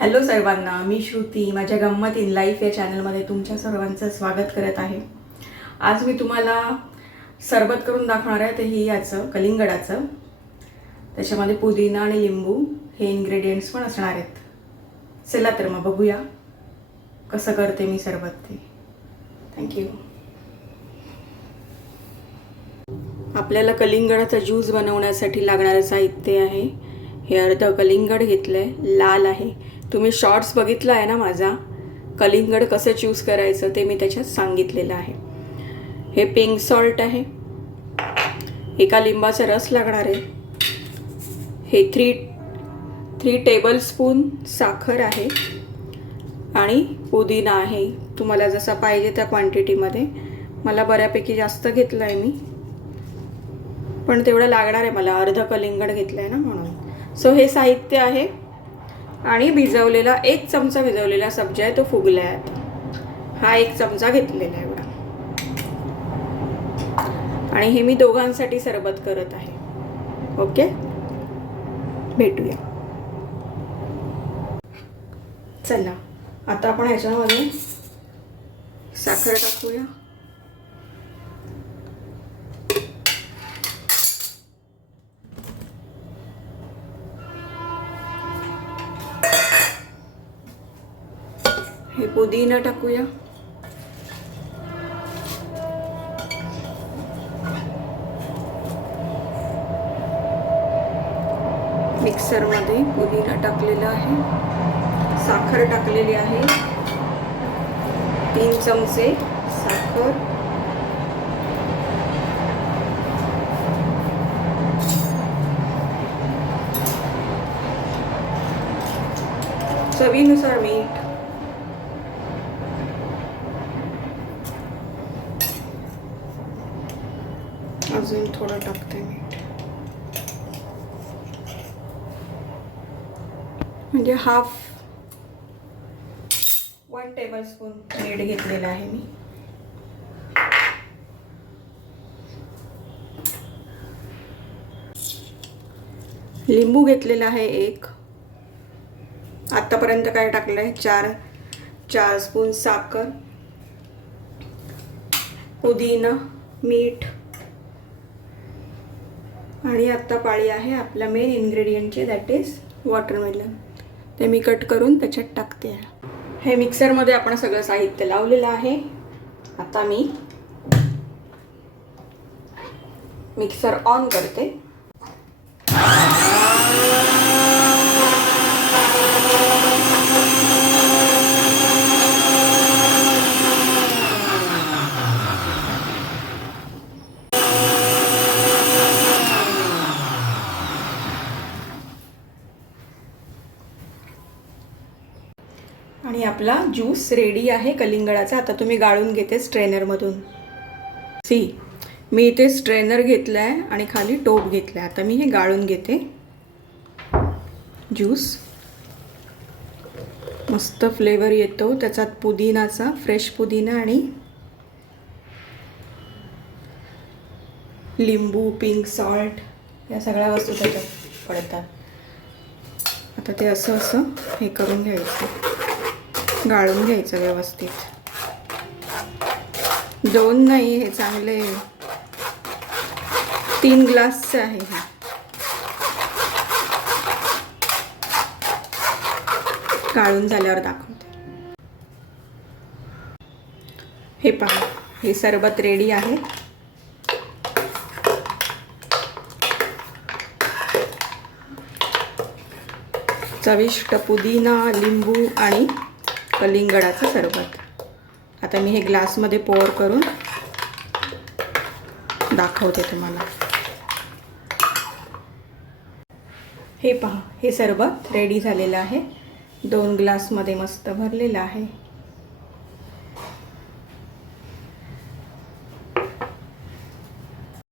Hello सर्वांना, मी श्रुती माझ्या गंमत इन लाईफ या चॅनलमध्ये तुमच्या सर्वांचं स्वागत करत आहे। आज मी तुम्हाला सरबत करून दाखवणार आहे, तेही याचं कलिंगडाचं। त्याच्यामध्ये पुदिना आणि लिंबू हे इन्ग्रेडियंट्स पण असणार आहेत। चला तर मग बघूया कसं करते मी सरबत ते। थँक्यू। आपल्याला कलिंगडाचा ज्यूस बनवण्यासाठी लागणारे साहित्य आहे हे अर्ध कलिंगड घेतलंय, लाल आहे। तुम्ही शॉर्ट्स बघितला आहे ना माझा, कलिंगड कसं चूज करायचं ते मी त्याच्यात सांगितलेलं आहे। हे पिंक सॉल्ट आहे, एका लिंबाचा रस लागणार आहे। हे 3 टेबलस्पून साखर आहे आणि पुदिना आहे। तुम्हाला जसा पाहिजे त्या क्वांटिटीमध्ये, मला बऱ्यापैकी जास्त घेतलं आहे मी, पण तेवढं लागणार आहे मला, अर्ध कलिंगड घेतलं आहे ना म्हणून। सो हे साहित्य आहे आणि भिजवलेला 1 चमचा भिजवलेला सब्जा आहे, तो फुगला आहे। हा 1 चमचा घेतलेला आहे एवढा। आणि हे मी दोघांसाठी सरबत करत आहे। ओके, भेटूया। चला आता आपण ह्याच्यामध्ये साखर टाकूया। हे पुदिना टाकूया। मिक्सर मध्ये पुदिना टाकलेला आहे, साखर टाकलेली आहे, 3 चमचे साखर, चवीनुसार मीठ, अजून थोडं टाकते मीठ, म्हणजे 1 टेबलस्पून मीठ घेतलेलं आहे मी। लिंबू घेतलेला आहे 1। आतापर्यंत काय टाकलं आहे, 4 स्पून साखर, पुदिना, मीठ, आणि आता पाळी आहे आपल्या मेन इन्ग्रेडियंटचे, दॅट इज वॉटरमेलन। ते मी कट करून त्याच्यात टाकते। हे मिक्सरमध्ये आपण सगळं साहित्य लावलेलं आहे। आता मी मिक्सर ऑन करते। आणि आपला ज्यूस रेडी आहे कलिंगडाचा। आता तुम्ही गाळून घेते स्ट्रेनरमधून। मी इथे स्ट्रेनर घेतलं आहे आणि खाली टोप घेतला आहे। आता मी हे गाळून घेते ज्यूस। मस्त फ्लेवर येतो त्याच्यात पुदिनाचा, फ्रेश पुदिना आणि लिंबू, पिंक सॉल्ट, या सगळ्या वस्तू त्याच्यात पडतात। आता ते असं हे करून घ्यायचं, गाळून घ्यायचं व्यवस्थित। 2 नाही, हे चांगले 3 ग्लासचे आहे हे। गाळून झाल्यावर दाखवते। हे पहा, हे सरबत रेडी आहे। चविष्ट पुदिना, लिंबू आणि कलिंगडाचं सरबत। आता मी हे ग्लासमध्ये पोर करून दाखवते तुम्हाला। हे पहा, हे सरबत रेडी झालेलं आहे। 2 ग्लासमध्ये मस्त भरलेलं आहे।